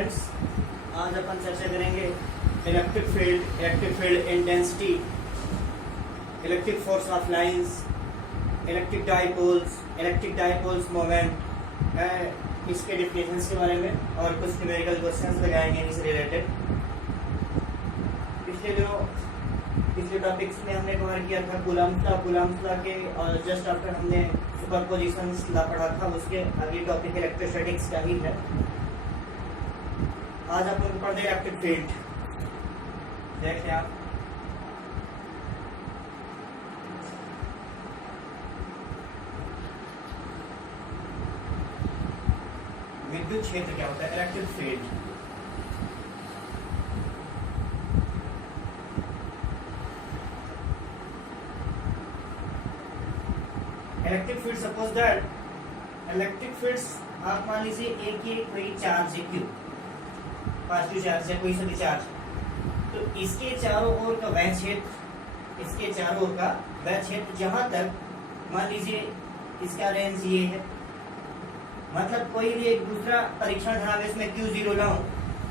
Students, आज अपन चर्चा करेंगे electric field intensity, electric force of lines, electric dipoles moment, इसके डिफिनेशंस के बारे में और कुछ न्यूमेरिकल क्वेश्चंस लगाएंगे इनसे रिलेटेड। पिछले टॉपिक्स में हमने कवर किया था कूलम्ब्स लॉ के, और जस्ट आफ्टर हमने सुपरपोजिशंस लॉ पढ़ा था। उसके अगली टॉपिक इलेक्ट्रोस्टैटिक्स का ही है। आज आप लोग पढ़ रहे इलेक्ट्रिक फील्ड। देखिए आप विद्युत क्षेत्र क्या होता है, electric field. Electric field, suppose that electric fields, आप मान लीजिए एक ये कोई चार्ज है Q, पॉजिटिव चार्ज है कोई सा भी चार्ज, तो इसके चारों ओर का वह क्षेत्र जहां तक मान लीजिए इसका रेंज ये है, मतलब कोई भी एक दूसरा परीक्षण धनावेश में Q0 लाऊं,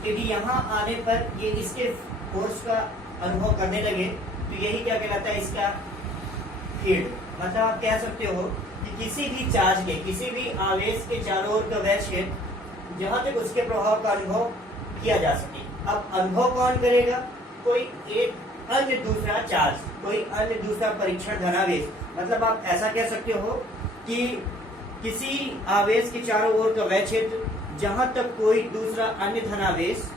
यदि यहाँ आने पर ये इसके फोर्स का अनुभव करने लगे तो यही क्या कहलाता है, इसका फील्ड। मतलब आप कह सकते हो कि किसी भी चार्ज के, किसी भी आवेश के चारों ओर का वह क्षेत्र जहां तक उसके प्रभाव का अनुभव किया जा सके। अब अनुभव कौन करेगा, कोई एक अन्य दूसरा चार्ज, कोई अन्य दूसरा परीक्षण धनावेश। मतलब आप ऐसा कह सकते हो कि किसी आवेश के चारों ओर का वह क्षेत्र जहां तक कोई दूसरा अन्य धनावेश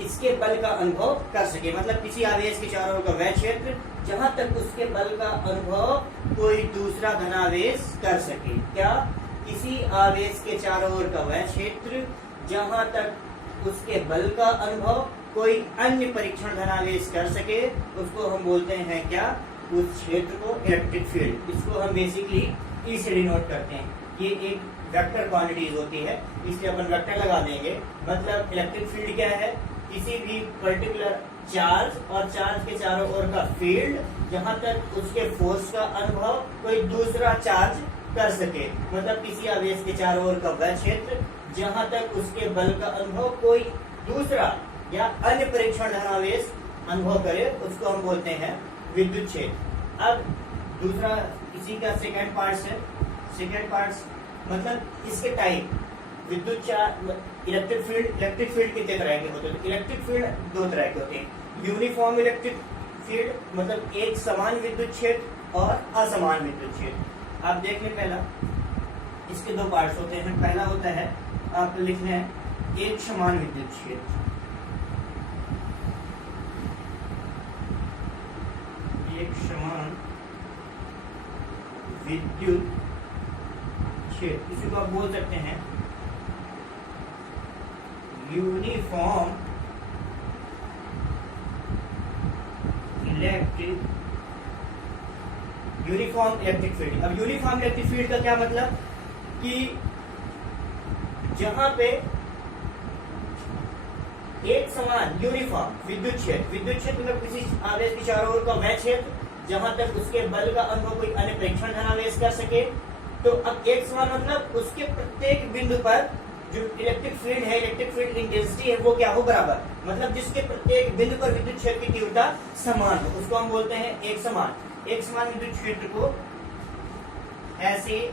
इसके बल का अनुभव कर सके। मतलब किसी आवेश के चारों ओर का वह क्षेत्र जहां तक उसके बल का अनुभव कोई दूसरा धनावेश कर सके। क्या, किसी आवेश के चारों ओर का वह क्षेत्र जहां तक उसके बल का अनुभव कोई अन्य परीक्षण धनावेश कर सके, उसको हम बोलते हैं क्या, उस क्षेत्र को इलेक्ट्रिक फील्ड। इसको हम बेसिकली ई से डिनोट करते हैं। ये एक वेक्टर क्वांटिटीज होती है, इसलिए अपन वेक्टर लगा देंगे। मतलब इलेक्ट्रिक फील्ड क्या है, किसी भी पर्टिकुलर चार्ज और चार्ज के चारों ओर का फील्ड जहां तक उसके फोर्स का अनुभव कोई दूसरा चार्ज कर सके। मतलब किसी आवेश के चारों ओर का वह क्षेत्र जहां तक उसके बल का अनुभव कोई दूसरा या अन्य परीक्षण धनावेश अनुभव करे, उसको हम बोलते हैं विद्युत क्षेत्र। अब दूसरा इसी का सेकेंड पार्ट है। सेकेंड पार्ट मतलब इसके टाइप, विद्युत चार्ज, इलेक्ट्रिक फील्ड कितने तरह के होते हैं। तो इलेक्ट्रिक फील्ड दो तरह के होते हैं, यूनिफॉर्म इलेक्ट्रिक फील्ड, मतलब एक समान विद्युत क्षेत्र, और असमान विद्युत क्षेत्र। आप देख लें, पहला इसके दो पार्ट्स होते हैं। पहला होता है, आप लिख रहे हैं एक समान विद्युत क्षेत्र। एक समान विद्युत क्षेत्र, इसी को आप बोल सकते हैं यूनिफॉर्म इलेक्ट्रिक फील्ड। अब यूनिफॉर्म इलेक्ट्रिक फील्ड का क्या मतलब कि जहां पे एक समान यूनिफॉर्म विद्युत क्षेत्र मतलब किसी आवेश के चारों ओर का वह क्षेत्र जहां तक उसके बल का अनुभव कोई अन्य परीक्षण धनावेश कर सके। तो अब एक समान मतलब उसके प्रत्येक बिंदु पर जो इलेक्ट्रिक फील्ड है, इलेक्ट्रिक फील्ड इंटेंसिटी है, वो क्या हो, बराबर। मतलब जिसके प्रत्येक बिंदु पर विद्युत क्षेत्र की तीव्रता समान हो, उसको हम बोलते हैं एक समान विद्युत क्षेत्र को ऐसे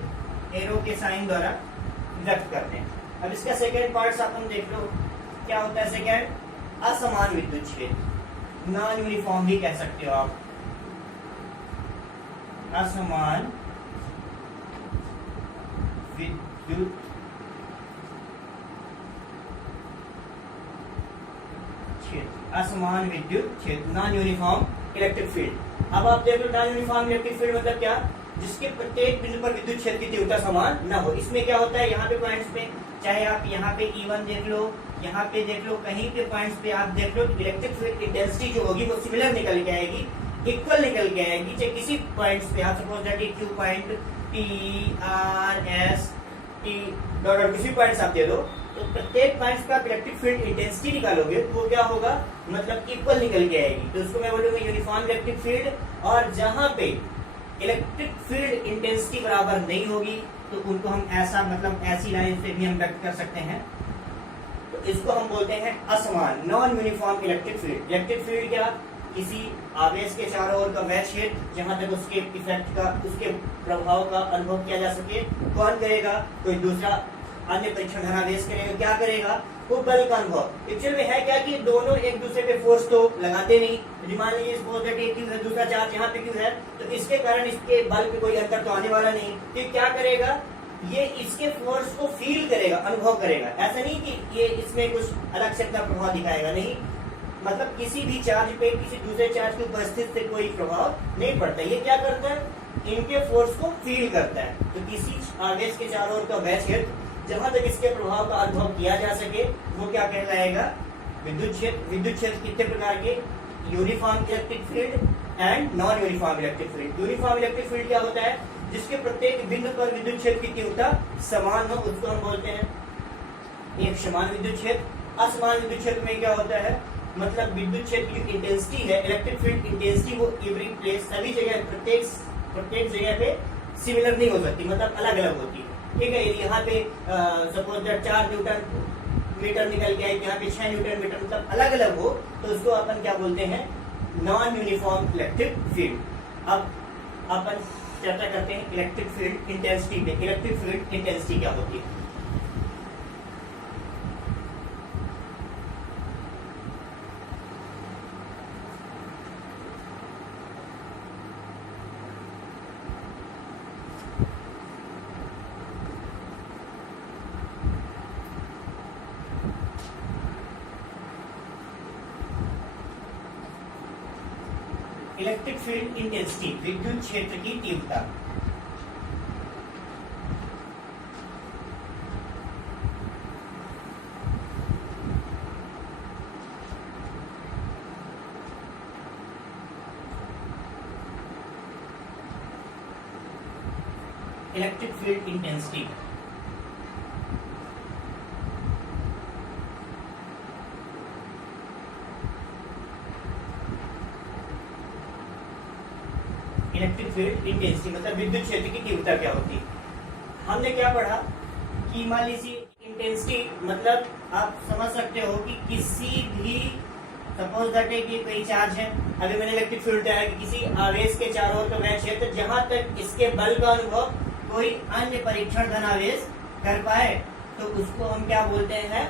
एरो के साइन द्वारा व्यक्त करते हैं। अब इसका सेकेंड पार्ट आप हम देख लो, क्या होता है सेकेंड, असमान विद्युत क्षेत्र, नॉन यूनिफॉर्म भी कह सकते हो आप। असमान विद्युत असमान विद्युत क्षेत्र, नॉन यूनिफॉर्म इलेक्ट्रिक फील्ड। अब आप देख लो, नॉन यूनिफॉर्म इलेक्ट्रिक फील्ड मतलब क्या, जिसके प्रत्येक बिंदु पर विद्युत क्षेत्र की तीव्रता समान न हो। इसमें क्या होता है, यहाँ पे पॉइंट्स पे, चाहे आप यहाँ पे E1 देख लो, यहाँ पे देख लो, कहीं पे पॉइंट्स पे आप देख लो, इलेक्ट्रिक फील्ड इंटेंसिटी जो होगी वो सिमिलर निकल के आएगी, इक्वल निकल के आएगी। चाहे किसी पॉइंट्स पे आप suppose that Q point, P, R, S, T dot किसी पॉइंट्स आप दे दो, तो प्रत्येक पॉइंट्स का इलेक्ट्रिक फील्ड इंटेंसिटी निकालोगे तो वो क्या होगा, मतलब इक्वल निकल के आएगी। तो उसको मैं बोलूंगा यूनिफॉर्म इलेक्ट्रिक फील्ड। और जहां पे इलेक्ट्रिक फील्ड इंटेंसिटी बराबर नहीं होगी तो उनको हम ऐसा, मतलब ऐसी लाइन से भी हम व्यक्त कर सकते हैं। तो इसको हम बोलते हैं असमान, non uniform electric field. Electric field क्या, किसी आवेश के चारों ओर का वह क्षेत्र जहां तक उसके इफेक्ट का, उसके प्रभाव का अनुभव किया जा सके। कौन करेगा, कोई दूसरा अन्य परीक्षण धनावेश करेगा। क्या करेगा, वो बल का अनुभव। एक्चुअल में है क्या कि दोनों एक दूसरे पे फोर्स तो लगाते नहीं। मान लीजिए सपोज दैट एक क्यू है, दूसरा चार्ज यहाँ पे क्यू है, तो इसके कारण इसके बल पे कोई अंतर तो आने वाला नहीं। तो क्या करेगा, ये इसके फोर्स को फील करेगा, अनुभव करेगा। ऐसा नहीं कि ये इसमें कुछ अलग से अपना प्रभाव दिखाएगा, नहीं। मतलब किसी भी चार्ज पे किसी दूसरे चार्ज की उपस्थिति से कोई प्रभाव नहीं पड़ता। ये क्या करता है, इनके फोर्स को फील करता है। तो किसी आवेश के चारों ओर का वह क्षेत्र जहां तक इसके प्रभाव का अनुभव किया जा सके वो क्या कहलाएगा, विद्युत क्षेत्र। विद्युत क्षेत्र कितने प्रकार के, uniform electric field and non uniform electric field. Uniform electric field क्या होता है, जिसके प्रत्येक बिंदु पर विद्युत क्षेत्र की तीव्रता समान हो, उसको हम बोलते हैं एक समान विद्युत क्षेत्र। असमान विद्युत क्षेत्र में क्या होता है, मतलब विद्युत क्षेत्र की इंटेंसिटी है, इलेक्ट्रिक फील्ड इंटेंसिटी, वो एवरी प्लेस, सभी जगह, प्रत्येक जगह पे सिमिलर नहीं हो सकती, मतलब अलग अलग होती है। ठीक है, यदि यहाँ पे सपोज दैट 4 न्यूटन मीटर निकल गया, यहाँ पे 6 न्यूटन मीटर, मतलब अलग अलग हो, तो उसको अपन क्या बोलते हैं, नॉन यूनिफॉर्म इलेक्ट्रिक फील्ड। अब अपन चर्चा करते हैं इलेक्ट्रिक फील्ड इंटेंसिटी पे। इलेक्ट्रिक फील्ड इंटेंसिटी क्या होती है। इलेक्ट्रिक फील्ड इंटेंसिटी, विद्युत क्षेत्र की तीव्रता। Electric field intensity electric field intensity मतलब विद्युत क्षेत्र की तीव्रता क्या होती है। हमने क्या पढ़ा कि मान लीजिए इंटेंसिटी मतलब आप समझ सकते हो कि किसी भी सपोज दैट कि कोई चार्ज है, अभी मैंने इलेक्ट्रिक फील्ड बताया कि किसी आवेश के चारों ओर का वह क्षेत्र जहां तक इसके बल का अनुभव कोई अन्य परीक्षण धनावेश कर पाए, तो उसको हम क्या बोलते हैं,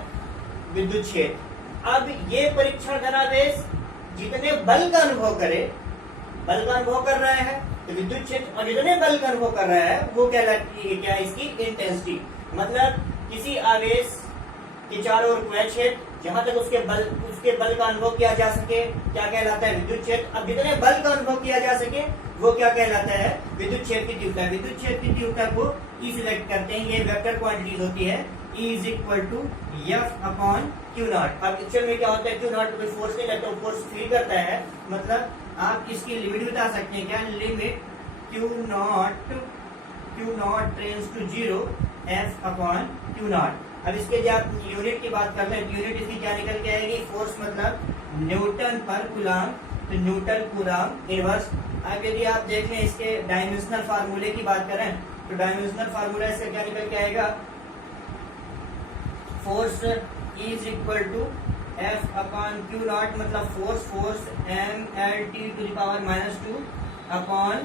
विद्युत क्षेत्र। अब ये परीक्षण धनावेश जितने बल का अनुभव करे, बल का अनुभव कर रहा है तो विद्युत क्षेत्र, और जितने बल का अनुभव कर रहा है वो कहलाती है क्या, इसकी इंटेंसिटी। मतलब किसी आवेश के चारों ओर वह क्षेत्र जहां तक उसके बल का अनुभव किया जा सके क्या कहलाता है, विद्युत क्षेत्र। अब जितने बल का अनुभव किया जा सके वो क्या कहलाता है, विद्युत क्षेत्र की तीव्रता। विद्युत क्षेत्र की तीव्रता को ई सिलेक्ट करते हैं, ये वेक्टर क्वांटिटीज होती है। E is equal to F upon Q not. अब एक्चुअल में क्या होता है, क्यू नॉट को कोई फोर्स नहीं लगता, फोर्स फील करता है। मतलब आप इसकी लिमिट बता सकते हैं क्या, limit Q not tends to 0 F upon Q not. अब इसके लिए आप यूनिट की बात कर रहे हैं, यूनिट इसकी क्या निकल के आएगी, फोर्स मतलब न्यूटन पर कूलाम, तो न्यूटन कूलाम इनवर्स। अब यदि आप देखें इसके डायमेंशनल फार्मूले की बात करें तो डायमेंशनल फार्मूला इसका क्या निकल के आएगा, force is equal to F upon Q naught, मतलब force mLT to the power -2 upon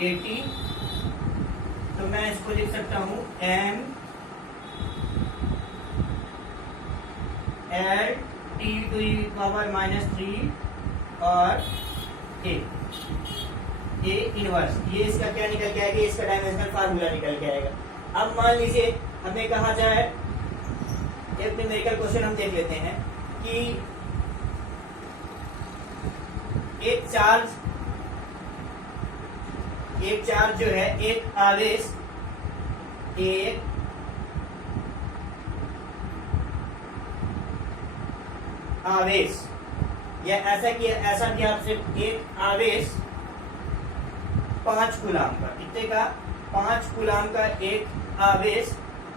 80। तो मैं इसको लिख सकता हूँ mLT टू द पावर -3 और a इनवर्स। ये इसका क्या निकल के आएगा, इसका डायमेंशनल फार्मूला निकल के आएगा। अब मान लीजिए हमें कहा जाए, एक न्यूमेरिकल क्वेश्चन हम देख लेते हैं कि एक चार्ज जो है, एक आवेश या ऐसा कि आपसे एक आवेश 5 कूलाम का, कितने का, 5 कूलाम का एक आवेश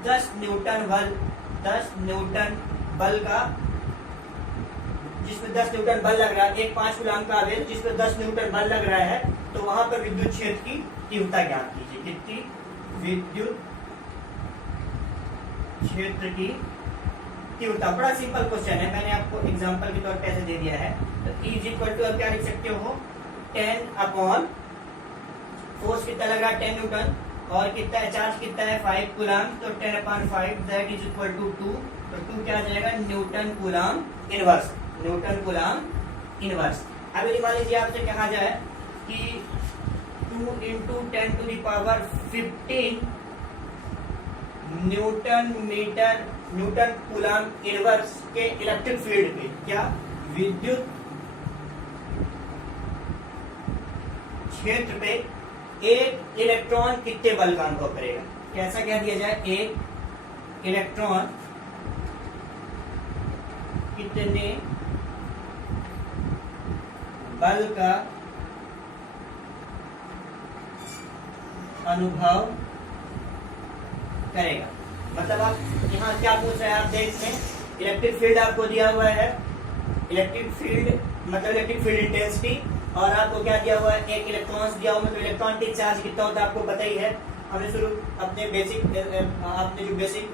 10 न्यूटन बल का, जिसमें 10 न्यूटन बल लग रहा है, एक 5 कूलाम का आवेश जिसमें 10 न्यूटन बल लग रहा है, तो वहां पर विद्युत क्षेत्र की तीव्रता ज्ञात कीजिए। कितनी विद्युत क्षेत्र की तीव्रता। बड़ा सिंपल क्वेश्चन है, मैंने आपको एग्जांपल के तौर पे ऐसे दे दिया है। तो E इज इक्वल टू, अब क्या लिख सकते हो, 10 अपॉन फोर्स कितना लग रहा है 10 न्यूटन, और कितना है चार्ज कितना है 5 कूलम, तो 10 upon 5 that is equal to 2। तो 2 क्या आ जाएगा, newton coulomb inverse, newton coulomb inverse. अब यदि मान लीजिए आपसे कहा जाए कि 2 into 10 to the power 15 newton coulomb inverse के इलेक्ट्रिक फील्ड पे, क्या विद्युत क्षेत्र पे एक इलेक्ट्रॉन कितने बल का अनुभव करेगा। कैसा क्या दिया जाए, एक इलेक्ट्रॉन कितने बल का अनुभव करेगा। मतलब आप यहाँ क्या पूछ रहे हैं, आप देख लें, इलेक्ट्रिक फील्ड आपको दिया हुआ है, इलेक्ट्रिक फील्ड मतलब इलेक्ट्रिक फील्ड इंटेंसिटी, और आपको क्या दिया हुआ है, एक इलेक्ट्रॉन्स दिया हुआ, मतलब इलेक्ट्रॉन की चार्ज कितना होता है आपको पता ही है। हमने शुरू अपने बेसिक आपने जो बेसिक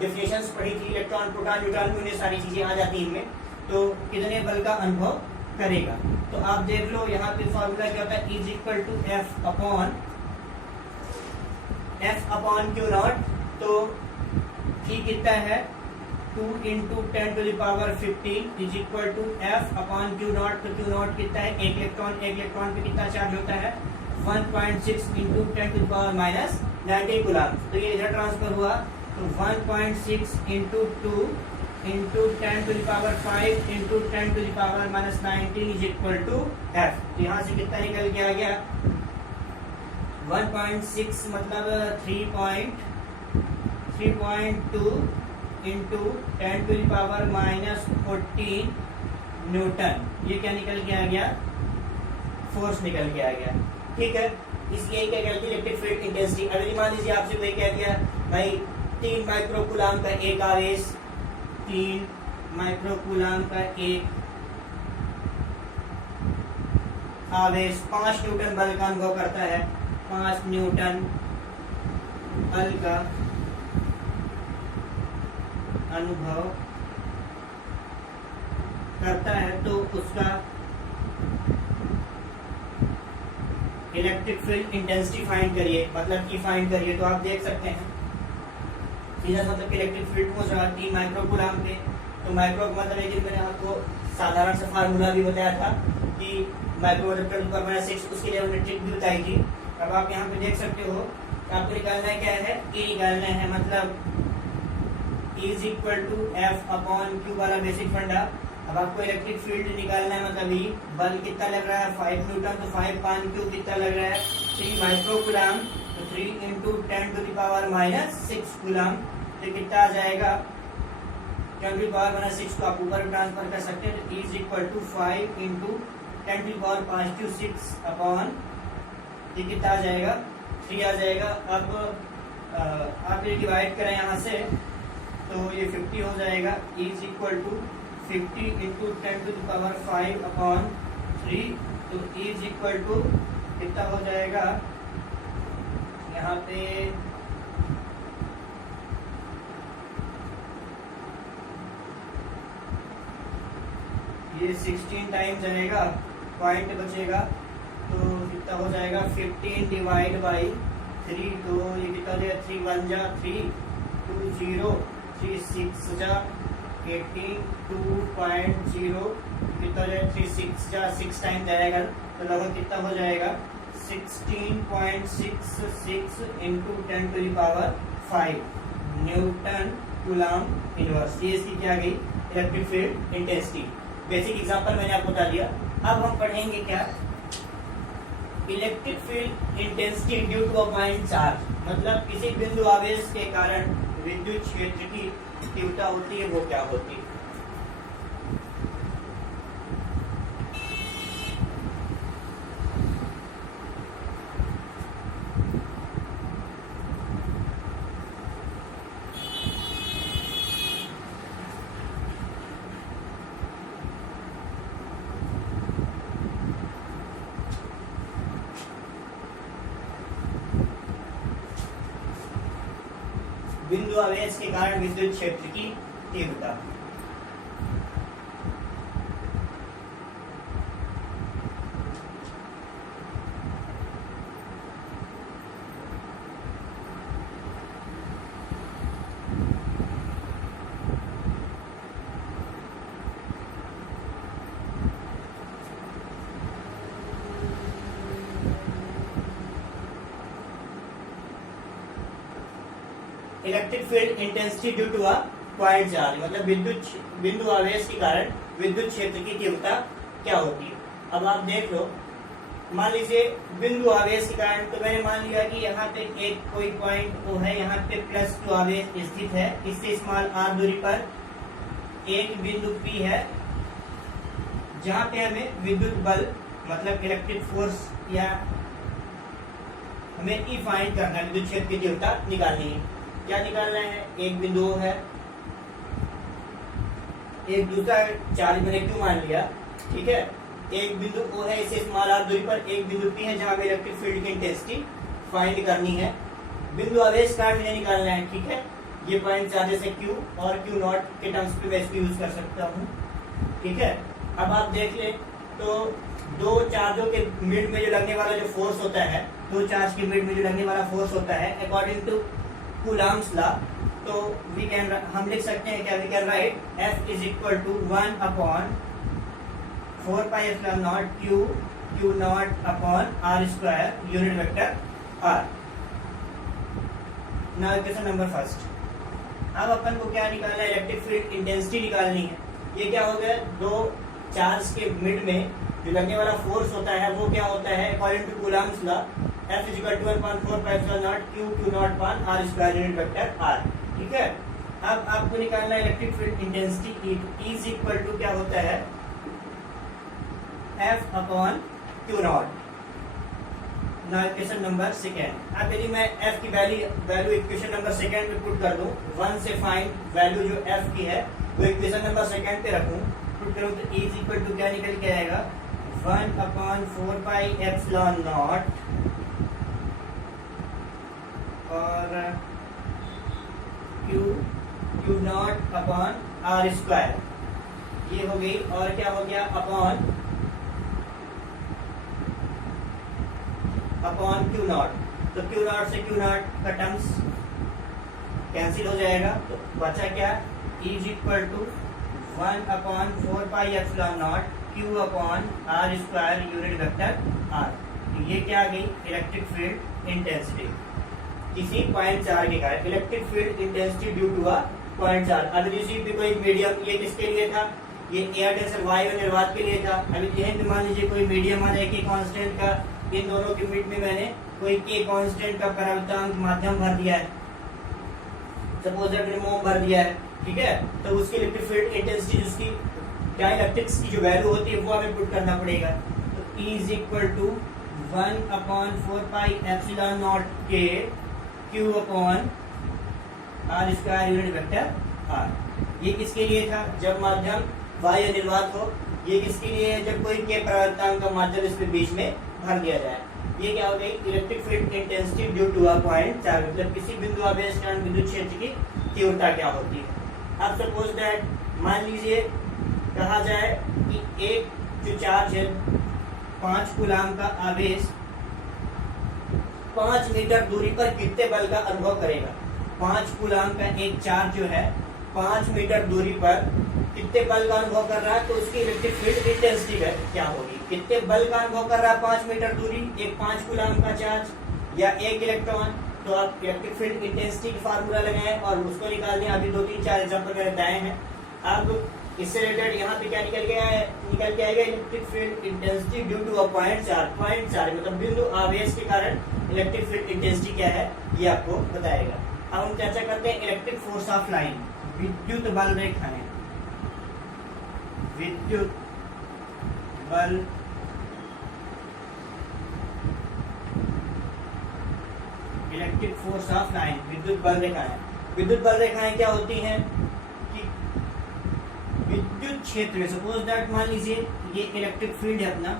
डेफिनेशंस पढ़ी थी, इलेक्ट्रॉन प्रोटॉन न्यूट्रॉन में, सारी चीजें आ जाती हैं इनमें। तो कितने बल का अनुभव करेगा, तो आप देख लो यहाँ पे फॉर्मूला क्या होता है, is equal to F upon Q not. तो ई कितना है 2 into 10 to the power 15 is equal to F upon Q not. तो क्यू नॉट कितना है, एक इलेक्ट्रॉन पे कितना चार्ज होता है 1.6 into 10 to the power minus 19 coulomb. तो ये इधर ट्रांसफर हुआ, तो 1.6 into 2 into 10 to the power 5 into 10 to the power minus 19 is equal to F. तो यहाँ से कितना निकल के आ गया 1.6 मतलब 3.2 into 10 to the power minus 14 newton. ये क्या निकल के आ गया, फोर्स निकल के आ गया। ठीक है, इसलिए क्या कहती है इलेक्ट्रिक फील्ड इंटेंसिटी। अगर मान लीजिए आपसे कोई कह दिया भाई 3 माइक्रोकूलम का एक आवेश, 3 माइक्रोकूलम का एक आवेश 5 न्यूटन बल का अनुभव करता है, 5 न्यूटन बल का अनुभव करता है, तो उसका इलेक्ट्रिक फील्ड इंटेंसिटी फाइंड करिए, मतलब की फाइंड करिए। तो आप देख सकते हैं सीधा मतलब इलेक्ट्रिक फील्ड पूछ रहा 3 माइक्रोकूलम पे, तो माइक्रो मतलब एक दिन मैंने आपको साधारण सा फार्मूला भी बताया था कि माइक्रो मतलब 10 पर माइनस 6, उसके लिए हमने ट्रिक भी बताई थी। अब आप यहाँ पे देख सकते हो आपको निकालना है क्या है, E निकालना है, मतलब E is equal to F upon Q वाला बेसिक फंडा। अब आपको इलेक्ट्रिक फील्ड निकालना है, मतलब E बल कितना लग रहा है 5 न्यूटन, तो 5 पान क्यू कितना लग रहा है 3 माइक्रोकूलम, तो 3 into 10 to the power minus 6 coulomb. तो कितना आ जाएगा 10 टू द पावर माइनस 6 को आप ऊपर ट्रांसफर कर सकते हैं। तो E is equal to 5 into 10 to the power positive 6 upon ये कितना आ जाएगा 3 आ जाएगा। अब आप ये डिवाइड करें यहाँ से, तो ये 50 हो जाएगा। E is equal to 50 into 10 to the power 5 upon 3, तो E इज इक्वल टू कितना हो जाएगा यहाँ पे ये 16 टाइम जाएगा, पॉइंट बचेगा, तो कितना हो जाएगा 15 डिवाइड बाई 3, तो ये कितना हो जाएगा 3 1 जा 3 2 0 3 6 जा 18 2.0, कितना हो जाएगा 3 6 जा 6 टाइम जाएगा, तो लगभग कितना हो जाएगा 16.66 into 10 to the power 5 newton coulomb inverse. ये इसकी क्या गई electric field intensity. Basic example मैंने आपको बता दिया। अब हम पढ़ेंगे क्या, electric field intensity due to a point charge, मतलब किसी बिंदु आवेश के कारण विद्युत क्षेत्र की तीव्रता होती है, वो क्या होती है। बिंदु आवेश के कारण विद्युत क्षेत्र की तीव्रता। Electric field intensity due to a point charge, मतलब बिंदु आवेश के कारण विद्युत क्षेत्र की तीव्रता क्या होती है। अब आप देख लो, मान लीजिए बिंदु आवेश के कारण, तो मैंने मान लिया कि यहाँ पे एक कोई पॉइंट वो है, यहाँ पे प्लस टू आवेश स्थित है, इससे स्मॉल r दूरी पर एक बिंदु P है जहाँ पे हमें विद्युत बल मतलब इलेक्ट्रिक फोर्स या हमें ई फाइंड करना है, विद्युत क्षेत्र की तीव्रता निकालनी है। क्या निकालना है, एक बिंदु है, एक दूसरा चार्ज मैंने क्यों मान लिया, ठीक है, एक बिंदु O है, इसे स्मॉल r दूरी पर एक बिंदु P है जहां पे इलेक्ट्रिक फील्ड की इंटेंसिटी फाइंड करनी है। बिंदु आवेश का मुझे निकालना है, ठीक है, ये पॉइंट चार्जेस है Q और Q नॉट के टर्म्स पे मैं इसको यूज कर सकता हूँ, ठीक है। अब आप देख ले तो दो चार्जों के मिड में जो लगने वाला जो फोर्स होता है, दो चार्ज के मिड में जो लगने वाला फोर्स होता है अकॉर्डिंग टू कूलम्ब्स लॉ, तो हम लिख सकते हैं क्या, we can write F is equal to 1 upon 4 pi epsilon not Q not upon R square unit vector R। Now equation number first. अब अपन को क्या निकालना है, इलेक्ट्रिक फील्ड इंटेंसिटी निकालनी है। ये क्या हो गया, दो चार्ज के मिड में जो लगने वाला फोर्स होता है वो क्या होता है, according to Coulomb's law F is equal to 1/4 pi epsilon not Q not upon R square unit vector R, ठीक है। अब आपको निकालना है electric field intensity, E is equal to क्या होता है, F upon Q not. Now equation number second. अब यदि मैं F की वैल्यू इक्वेशन नंबर सेकेंड में पुट कर दूं, 1 से फाइंड वैल्यू जो F की है वो इक्वेशन नंबर सेकेंड पे रखूं, पुट करूं तो E इज इक्वल टू क्या निकल के आएगा, 1/4 पाई एप्सिलॉन नॉट और Q not upon R square, ये हो गई, और क्या हो गया अपॉन Q नॉट। तो Q नॉट से Q नॉट का टर्म्स कैंसिल हो जाएगा, तो बचा क्या, E is equal to 1/4 pi epsilon not Q upon R square unit vector R। तो ये क्या आ गई, इलेक्ट्रिक फील्ड इंटेंसिटी किसी पॉइंट चार्ज के कारण, electric field intensity due to a point charge. अगर इसी पे कोई मीडियम, ये किसके लिए था, ये एयर टेंसर वायु निर्वात के लिए था। अभी यहीं पे मान लीजिए कोई मीडियम आ जाए के कांस्टेंट का, इन दोनों के बीच में मैंने कोई के कांस्टेंट का परावर्तनांक माध्यम भर दिया है, सपोज दैट मैंने मोम भर दिया है, ठीक है, तो उसकी इलेक्ट्रिक फील्ड इंटेंसिटी जिसकी डाइलेक्ट्रिक्स की जो वैल्यू होती है वो हमें पुट करना पड़ेगा। तो E is equal to 1/4 pi epsilon not के Q upon R square unit vector R। ये किसके लिए था, जब माध्यम वायु निर्वात हो। ये किसके लिए है, जब कोई के परावर्तनांक का माध्यम इसमें बीच में भर दिया जाए। ये क्या हो गई, electric field intensity due to a point charge, मतलब किसी बिंदु आवेश के कारण विद्युत क्षेत्र की तीव्रता क्या होती है। अब सपोज दैट मान लीजिए कहा जाए कि एक जो चार्ज है 5 कूलम्ब का आवेश 5 मीटर दूरी पर कितने बल का अनुभव करेगा। 5 कूलम्ब का एक चार्ज जो है 5 मीटर दूरी पर कितने बल का अनुभव कर रहा है, तो उसकी इलेक्ट्रिक फील्ड इंटेंसिटी क्या होगी, कितने बल का अनुभव कर रहा है 5 मीटर दूरी, एक 5 कूलम्ब का चार्ज या एक इलेक्ट्रॉन। तो आप इलेक्ट्रिक फील्ड इंटेंसिटी का फार्मूला लगाएं और उसको निकाल दें। अभी 2-3-4 एग्जाम्पल मैंने बताए हैं। अब इससे रिलेटेड यहाँ पे क्या निकल के आएगा electric field intensity due to a point charge मतलब बिंदु आवेश के कारण इलेक्ट्रिक फील्ड इंटेंसिटी क्या है ये आपको बताएगा। अब हम चर्चा करते हैं इलेक्ट्रिक फोर्स ऑफ लाइन, विद्युत बल रेखाएं। विद्युत बल इलेक्ट्रिक फोर्स ऑफ लाइन, विद्युत बल रेखाएं। विद्युत बल रेखाएं क्या होती हैं कि विद्युत क्षेत्र में सपोज दैट मान लीजिए ये इलेक्ट्रिक फील्ड है अपना,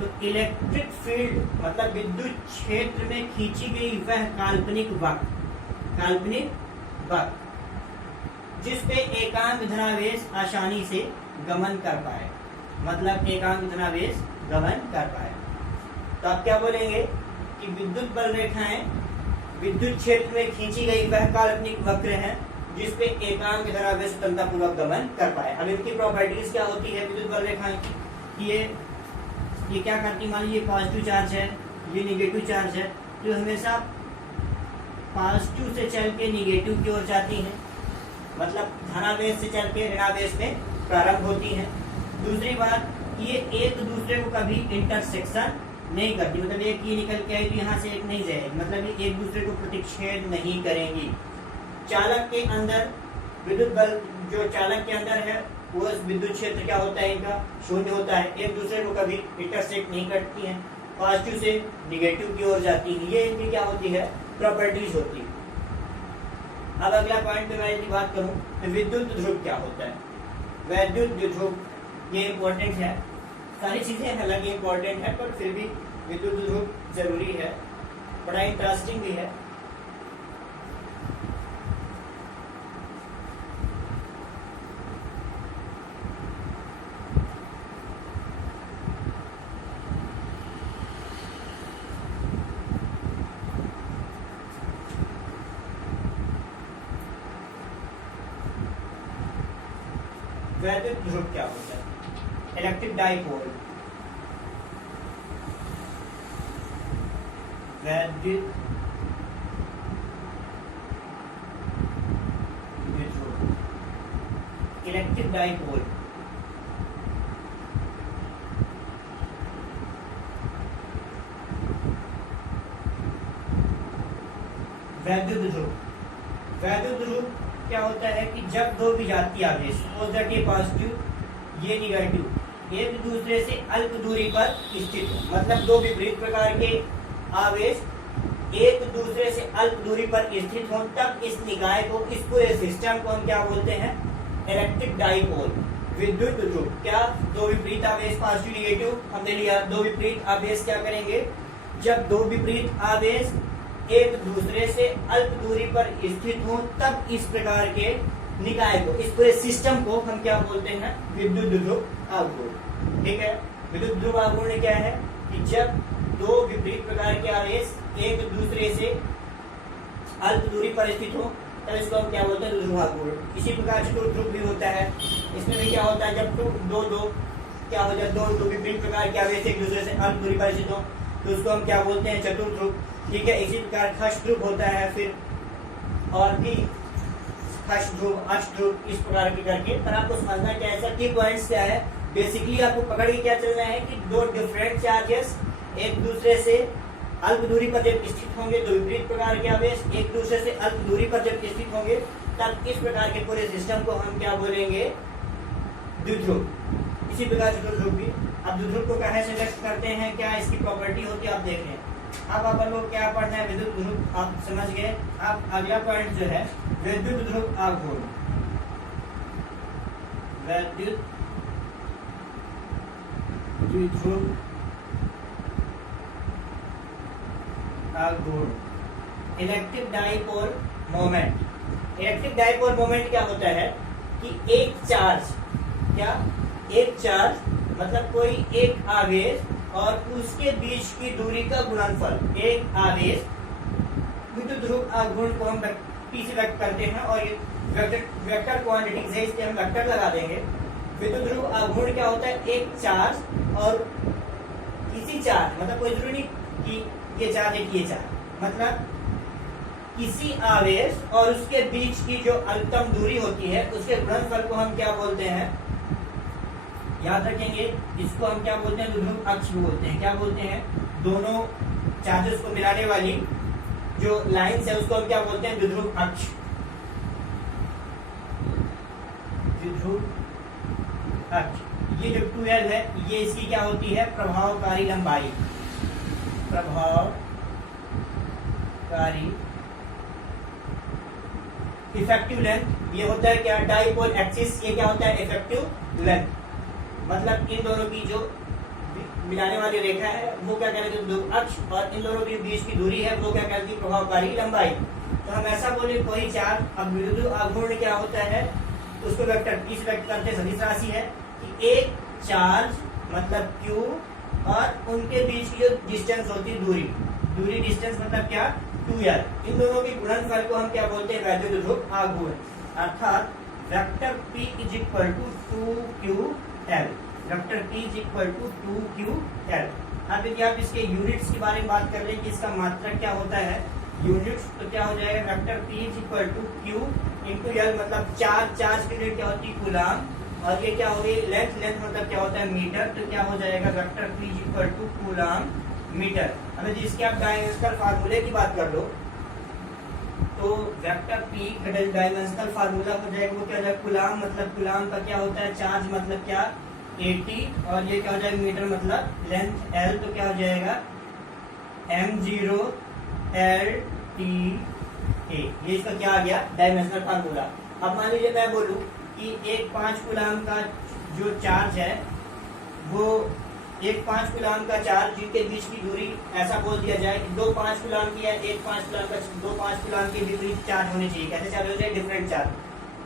तो इलेक्ट्रिक फील्ड मतलब विद्युत क्षेत्र में खींची गई वह काल्पनिक वक्र जिस पे एकांक धनावेश आसानी से गमन कर पाए, मतलब एकांक धनावेश गमन कर पाए। तो आप क्या बोलेंगे कि विद्युत बल रेखाएं विद्युत क्षेत्र में खींची गई वह काल्पनिक वक्र है जिस पे एकांक धनावेश स्वतंत्रतापूर्वक गमन कर पाए। अब इनकी प्रॉपर्टीज क्या होती है विद्युत बल रेखाएं, ये क्या करती, मान लीजिए पॉजिटिव चार्ज है, ये निगेटिव चार्ज है, तो हमेशा पॉजिटिव से चल के निगेटिव की ओर जाती हैं, मतलब धनावेश से चल के ऋणावेश में प्रारंभ होती हैं। दूसरी बात, ये एक दूसरे को कभी इंटरसेक्शन नहीं करती, मतलब एक ये निकल के आई तो यहाँ से एक नहीं जाएगी, मतलब ये एक दूसरे को प्रतिच्छेद नहीं करेंगी। चालक के अंदर विद्युत बल जो चालक के अंदर है वो विद्युत क्षेत्र क्या होता है, इनका शून्य होता है, एक दूसरे को कभी इंटरसेक्ट नहीं करती हैं, पॉजिटिव से निगेटिव की ओर जाती है। ये इनकी क्या होती है, प्रॉपर्टीज होती है। अब अगला पॉइंट पे मैं यदि बात करूं तो विद्युत ध्रुव क्या होता है, वैद्युत ध्रुव, ये इम्पोर्टेंट है, सारी चीजें हालांकि इम्पोर्टेंट है पर फिर भी विद्युत ध्रुव जरूरी है, बड़ा इंटरेस्टिंग भी है। वैद्युत ध्रुव क्या होता है, इलेक्ट्रिक डाइपोल, वैद्युत ध्रुव, इलेक्ट्रिक डाइपोल। वैद्युत ध्रुव, वैद्युत ध्रुव क्या होता है कि जब दो विजातीय आवेश, सपोज दैट ये पॉजिटिव ये निगेटिव एक दूसरे से अल्प दूरी पर स्थित हो, मतलब दो विपरीत प्रकार के आवेश एक दूसरे से अल्प दूरी पर स्थित हो, तब इस निकाय को, इस पूरे सिस्टम को हम क्या बोलते हैं, इलेक्ट्रिक डाइपोल, विद्युत ध्रुव। क्या, दो विपरीत आवेश पॉजिटिव निगेटिव हमने लिया, दो विपरीत आवेश क्या करेंगे, जब दो विपरीत आवेश एक दूसरे से अल्प दूरी पर स्थित हो तब इस प्रकार के निकाय को, इस पूरे सिस्टम को हम क्या बोलते हैं, विद्युत ध्रुव आघूर्ण। ठीक है, विद्युत ध्रुव आघूर्ण क्या है कि जब दो विपरीत प्रकार के आवेश एक दूसरे से अल्प दूरी पर स्थित हो तब इसको हम क्या बोलते हैं, ध्रुव आघूर्ण। इसी प्रकार चतुर्थ ध्रुव भी होता है, इसमें भी क्या होता है, जब दो क्या हो जाए, दो विपरीत प्रकार के आवेश एक दूसरे से अल्प दूरी पर स्थित हो तो उसको हम क्या बोलते हैं, चतुर्थ ध्रुव। ठीक है, इसी प्रकार खश ध्रुव होता है, फिर और भी खश ध्रुव, अष्ट ध्रुव, इस प्रकार के करके। पर आपको समझना क्या है, की पॉइंट्स क्या है, बेसिकली आपको पकड़ के क्या चलना है कि दो डिफरेंट चार्जेस एक दूसरे से अल्प दूरी पर जब स्थित होंगे, दो विपरीत प्रकार के आवेश एक दूसरे से अल्प दूरी पर जब स्थित होंगे तब इस प्रकार के पूरे सिस्टम को हम क्या बोलेंगे, द्विध्रुव। इसी प्रकार चतुर्ध्रुव भी। अब द्विध्रुव को कैसे सिलेक्ट करते हैं, क्या इसकी प्रॉपर्टी होती है, आप देख रहे हैं। अब अपन लोग क्या पढ़ना है, विद्युत ध्रुव आप समझ गए। अब अगला पॉइंट जो है विद्युत ध्रुव आघूर्ण, विद्युत द्विध्रुव आघूर्ण, electric dipole moment. Electric dipole moment क्या होता है कि एक चार्ज, क्या, एक चार्ज मतलब कोई एक आवेश और उसके बीच की दूरी का गुणनफल, एक आवेश, विद्युत ध्रुव आघूर्ण को हम P से व्यक्त करते हैं और ये वेक्टर क्वांटिटीज है, इसलिए हम वेक्टर लगा देंगे। विद्युत ध्रुव आघूर्ण क्या होता है, एक चार्ज और किसी चार्ज, मतलब कोई जरूरी नहीं कि ये चार्ज है कि ये चार्ज, मतलब किसी आवेश और उसके बीच की जो अल्पतम दूरी होती है उसके गुणनफल को हम क्या बोलते हैं, याद रखेंगे, इसको हम क्या बोलते हैं, द्विध्रुव अक्ष बोलते हैं। क्या बोलते हैं, दोनों चार्जेस को मिलाने वाली जो लाइंस है उसको हम क्या बोलते हैं, द्विध्रुव अक्ष, द्विध्रुव अक्ष। ये जो 12 है ये इसकी क्या होती है, प्रभावकारी लंबाई, प्रभावकारी इफेक्टिव लेंथ। ये होता है क्या, डाइपोल एक्सिस, ये क्या होता है, इफेक्टिव लेंथ। मतलब इन दोनों की जो मिलाने वाली रेखा है वो क्या कहलाती है, ध्रुव अक्ष, और इन दोनों के बीच की दूरी है वो क्या कहलाती है, प्रभावकारी लंबाई। तो हम ऐसा बोले कोई चार्ज, अब विद्युत आघूर्ण क्या होता है, उसको वेक्टर पी से व्यक्त करते हैं, सदिश राशि है कि एक चार्ज मतलब q और उनके बीच की जो डिस्टेंस होती है दूरी डिस्टेंस मतलब क्या, 2l, इन दोनों के गुणनफल को हम क्या बोलते हैं, वैद्युत ध्रुव आघूर्ण, अर्थात vector p is equal to 2ql, vector p is equal to 2ql। अब यदि आप इसके यूनिट्स के बारे में बात कर लें कि इसका मात्रक क्या होता है, यूनिट्स, तो क्या हो जाएगा, vector p is equal to q into l, मतलब चार्ज की यूनिट क्या होती है, कूलाम, और ये क्या हो गई लेंथ मतलब क्या होता है, मीटर, तो क्या हो जाएगा, vector p is equal to coulomb metre. अब जिसके आप डायमेंशनल फार्मूले की बात कर लो तो वेक्टर p का डायमेंशनल फार्मूला हो जाएगा वो क्या हो जाएगा, कूलाम, मतलब कूलाम का क्या होता है, चार्ज मतलब क्या 80, और ये क्या हो जाएगा, मीटर मतलब लेंथ l, तो क्या हो जाएगा m0 l t a, ये इसका क्या आ गया, डायमेंशनल फार्मूला। अब मान लीजिए मैं बोलूं कि एक 5 कूलाम का जो चार्ज है वो एक 5 कूलाम का चार्ज जिनके बीच की दूरी ऐसा बोल दिया जाए कि 2 5 कूलाम की है, एक 5 कूलाम का 2 5 कूलाम के विपरीत चार्ज होने चाहिए, कैसे चार्ज हो जाए, डिफरेंट चार्ज,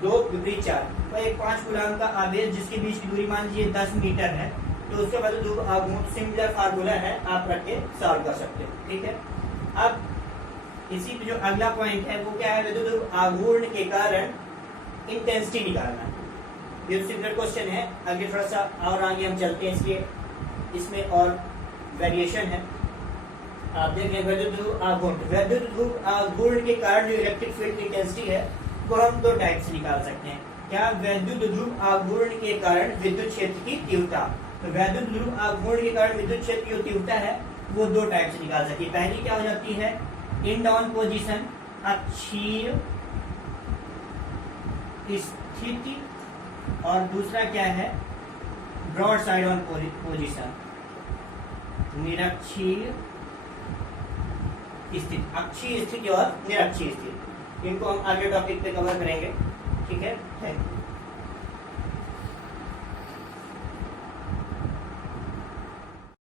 2 विपरीत चार्ज, तो एक 5 कूलाम का आवेश जिसके बीच की दूरी मान लीजिए 10 मीटर है, तो उसके बाद ध्रुव आघूर्ण सिमिलर फार्मूला है, आप रख के सॉल्व कर सकते हो, ठीक है। अब इसी पे जो अगला पॉइंट है वो क्या है, विद्युत ध्रुव आघूर्ण के कारण इंटेंसिटी निकालना, ये सिमिलर क्वेश्चन है। आगे थोड़ा सा और आगे हम चलते हैं, इसलिए इसमें और वेरिएशन है। आप देखें विद्युत ध्रुव आघूर्ण के कारण जो इलेक्ट्रिक फील्ड इंटेंसिटी है वो हम 2 टाइप से निकाल सकते हैं। क्या, विद्युत ध्रुव आघूर्ण के कारण विद्युत क्षेत्र की तीव्रता, तो विद्युत ध्रुव आघूर्ण के कारण विद्युत क्षेत्र की जो तीव्रता है वो 2 टाइप से निकाल सकती है। पहली क्या हो जाती है, इन डाउन पोजिशन, अक्षीय स्थिति, और दूसरा क्या है, ब्रॉड साइड ऑन पोजिशन, निरक्षीय स्थिति, अक्षीय स्थिति और निरक्षीय स्थिति। इनको हम आगे टॉपिक पे कवर करेंगे, ठीक है, थैंक यू।